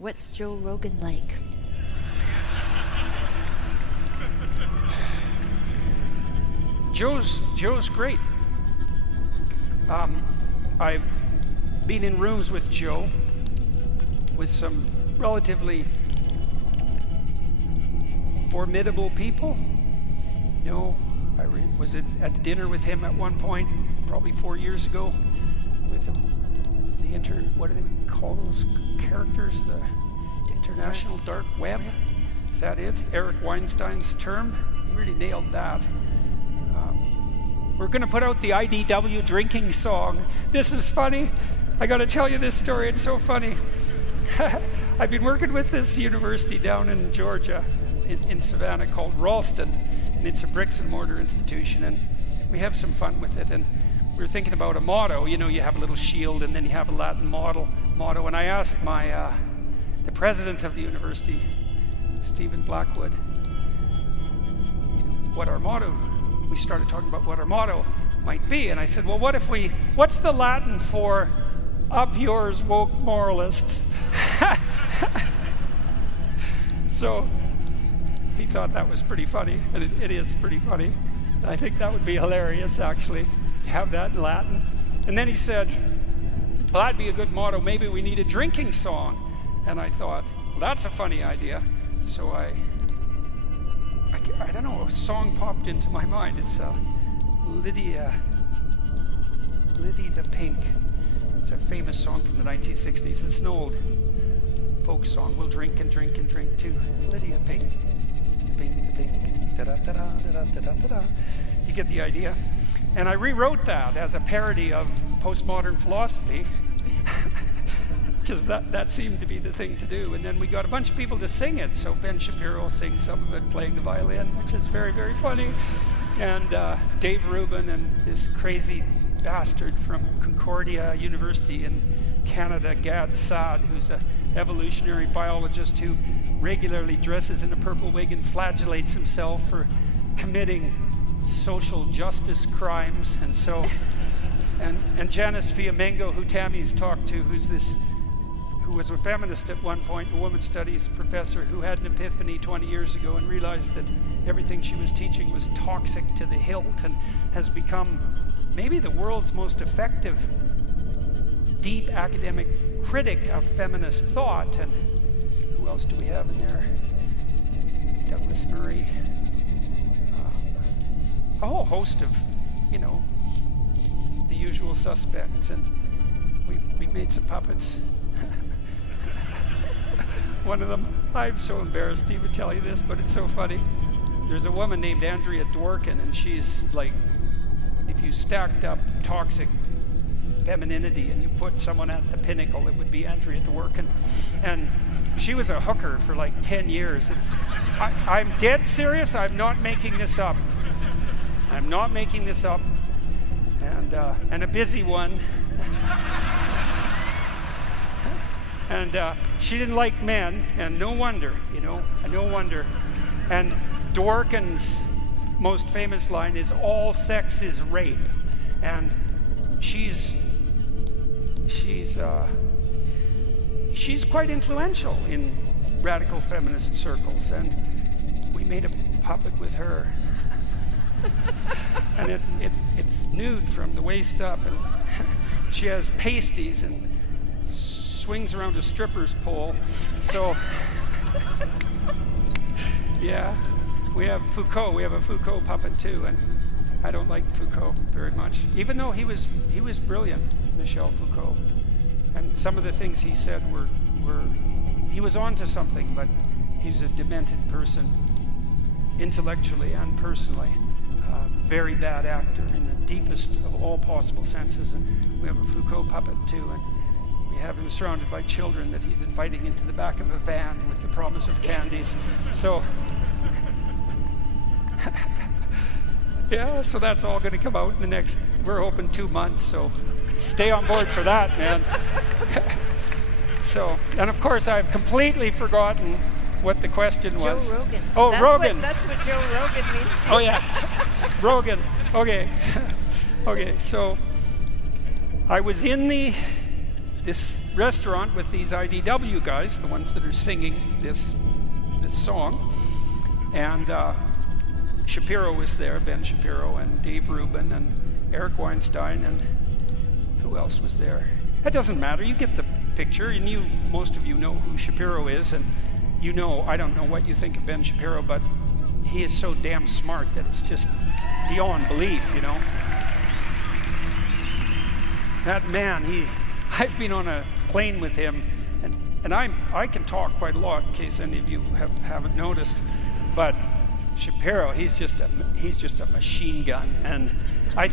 What's Joe Rogan like? Joe's great. I've been in rooms with Joe with some relatively formidable people. You know, I was at dinner with him at one point, probably 4 years ago, with what do they call those characters? The International Dark Web? Is that it? Eric Weinstein's term? He really nailed that. We're going to put out the IDW drinking song. This is funny. I got to tell you this story. It's so funny. I've been working with this university down in Georgia, in Savannah, called Ralston, and it's a bricks and mortar institution, and we have some fun with it. And we were thinking about a motto. You know, you have a little shield, and then you have a Latin motto. And I asked the president of the university, Stephen Blackwood, what our motto. We started talking about what our motto might be, and I said, well, what's the Latin for up yours, woke moralists? So he thought that was pretty funny, and it is pretty funny. I think that would be hilarious, actually, to have that in Latin. And then he said, well, that'd be a good motto. Maybe we need a drinking song. And I thought, well, that's a funny idea. So I don't know, a song popped into my mind. It's Liddy the Pink. It's a famous song from the 1960s. It's an old folk song. We'll drink and drink and drink too. Lydia Pink. The pink, the pink. Da-da-da-da, da-da-da-da, da-da. You get the idea. And I rewrote that as a parody of postmodern philosophy. Because that seemed to be the thing to do. And then we got a bunch of people to sing it. So Ben Shapiro sings some of it, playing the violin, which is very, very funny. And Dave Rubin and this crazy bastard from Concordia University in Canada, Gad Saad, who's an evolutionary biologist who regularly dresses in a purple wig and flagellates himself for committing social justice crimes. And so, and Janice Fiamengo, who Tammy's talked to, who was a feminist at one point, a women's studies professor who had an epiphany 20 years ago and realized that everything she was teaching was toxic to the hilt, and has become maybe the world's most effective deep academic critic of feminist thought. And who else do we have in there? Douglas Murray. A whole host of, the usual suspects, and we've made some puppets. One of them, I'm so embarrassed to even tell you this, but it's so funny. There's a woman named Andrea Dworkin, and she's like, if you stacked up toxic femininity and you put someone at the pinnacle, it would be Andrea Dworkin. And she was a hooker for like 10 years. And I'm dead serious. I'm not making this up. I'm not making this up. And a busy one. And she didn't like men, and no wonder, no wonder. And Dworkin's most famous line is, all sex is rape. And she's quite influential in radical feminist circles, and we made a puppet with her. And it's nude from the waist up, and she has pasties and swings around a stripper's pole. So yeah, we have Foucault. We have a Foucault puppet too, and I don't like Foucault very much, even though he was brilliant, Michel Foucault. And some of the things he said were he was onto something, but he's a demented person, intellectually and personally. Very bad actor in the deepest of all possible senses. And we have a Foucault puppet too, and we have him surrounded by children that he's inviting into the back of a van with the promise of candies. So yeah, so that's all going to come out in the next, we're hoping 2 months, so stay on board for that, man. So, and of course I've completely forgotten what the question was. Joe Rogan. Oh, Rogan. That's what Joe Rogan means to. Oh yeah, Rogan. Okay, okay. So I was in this restaurant with these IDW guys, the ones that are singing this song, and Shapiro was there, Ben Shapiro, and Dave Rubin, and Eric Weinstein, and who else was there? It doesn't matter, you get the picture, and most of you know who Shapiro is, and I don't know what you think of Ben Shapiro, but he is so damn smart that it's just beyond belief, That man, I've been on a plane with him, and I can talk quite a lot, in case any of you haven't noticed, but Shapiro, he's just a machine gun, and I